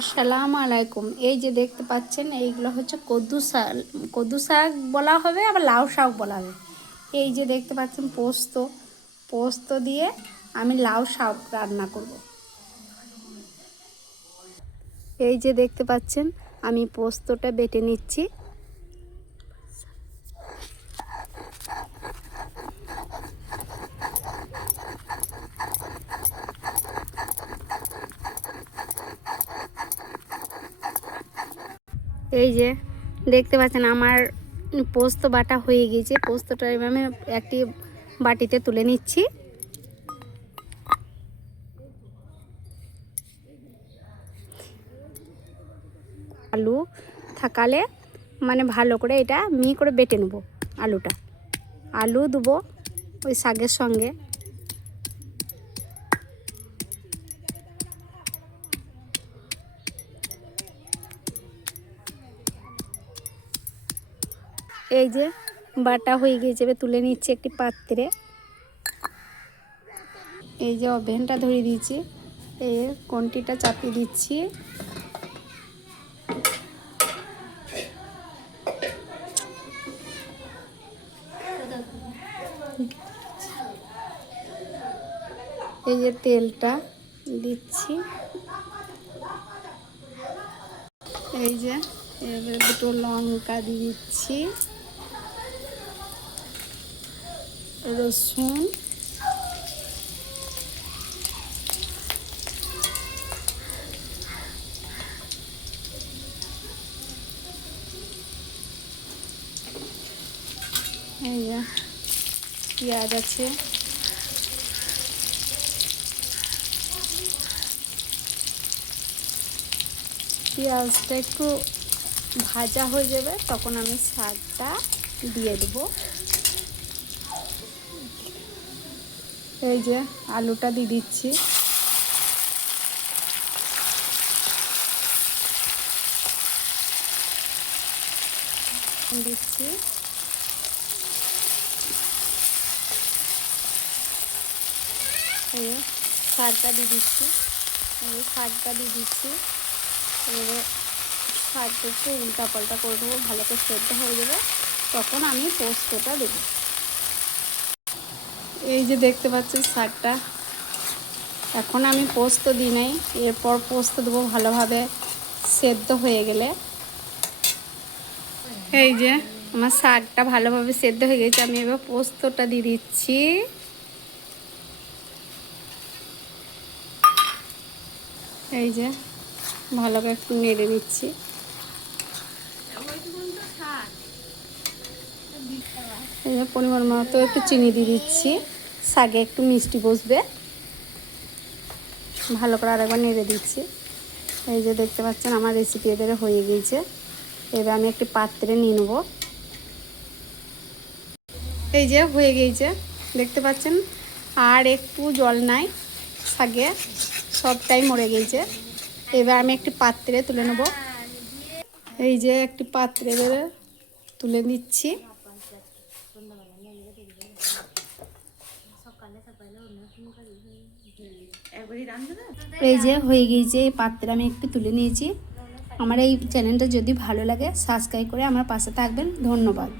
আসসালামু আলাইকুম। এই যে দেখতে পাচ্ছেন এইগুলো হচ্ছে কদ্দু শাক বলা হবে, আবার লাউ শাক বলা হবে। এই যে দেখতে পাচ্ছেন পোস্ত দিয়ে আমি লাউ শাক রান্না করব। এই যে দেখতে পাচ্ছেন আমি পোস্তটা বেটে নিচ্ছি। এই যে দেখতে পাচ্ছেন আমার পোস্ত বাটা হয়ে গেছে। পোস্তটা আমি একটি বাটিতে তুলে নিচ্ছি। আলু থাকালে মানে ভালো করে এটা মিহি করে বেটে নেব। আলু দেবো ওই শাকের সঙ্গে। এই যে বাটা হয়ে গিয়েছে, এবার তুলে নিচ্ছি একটি পাত্রে। এই যে ওভেনটা ধরিয়ে দিয়েছি, এই কন্টিটা চাপিয়ে দিচ্ছি। এই যে তেলটা দিচ্ছি। এই যে এবার দুটো লঙ্কা দিয়ে দিচ্ছি, রসুন, এই যে পেঁয়াজ আছে, পেঁয়াজটা একটু ভাজা হয়ে যাবে তখন আমি শাকটা দিয়ে দেবো। এই যে আলুটা দিয়ে দিচ্ছি। দিচ্ছি এই শাকটা দিয়ে দিচ্ছি। এবারে শাকটা একটু উল্টা পাল্টা করে দেবো, ভালো করে সেদ্ধ হয়ে যাবে তখন আমি পোস্তটা দেবো। এই যে দেখতে পাচ্ছেন শাকটা, এখন আমি পোস্ত দিই নাই, এরপর পোস্ত দেবো ভালোভাবে সেদ্ধ হয়ে গেলে। এই যে আমার শাকটা ভালোভাবে সেদ্ধ হয়ে গেছে, আমি এবার পোস্তটা দিয়ে দিচ্ছি। এই যে ভালো করে একটু নেড়ে নিচ্ছি। এই যে পরিমাণ মতো একটু চিনি দিয়ে দিচ্ছি, শাকে একটু মিষ্টি বসবে। ভালো করে আরেকবার নেড়ে দিচ্ছি। এই যে দেখতে পাচ্ছেন আমার রেসিপি এবারে হয়ে গিয়েছে। এবার আমি একটি পাত্রে নিয়ে নেব। এই যে হয়ে গিয়েছে দেখতে পাচ্ছেন, আর একটু জল নাই শাকে, সবটাই মরে গিয়েছে। এবার আমি একটি পাত্রে তুলে নেব। এই যে একটি পাত্রে এবারে তুলে নিচ্ছি। এই যে হয়ে গিয়েছে, এই পাত্রে আমি একটু তুলে নিয়েছি। আমার এই চ্যানেলটা যদি ভালো লাগে সাবস্ক্রাইব করে আমার পাশে থাকবেন। ধন্যবাদ।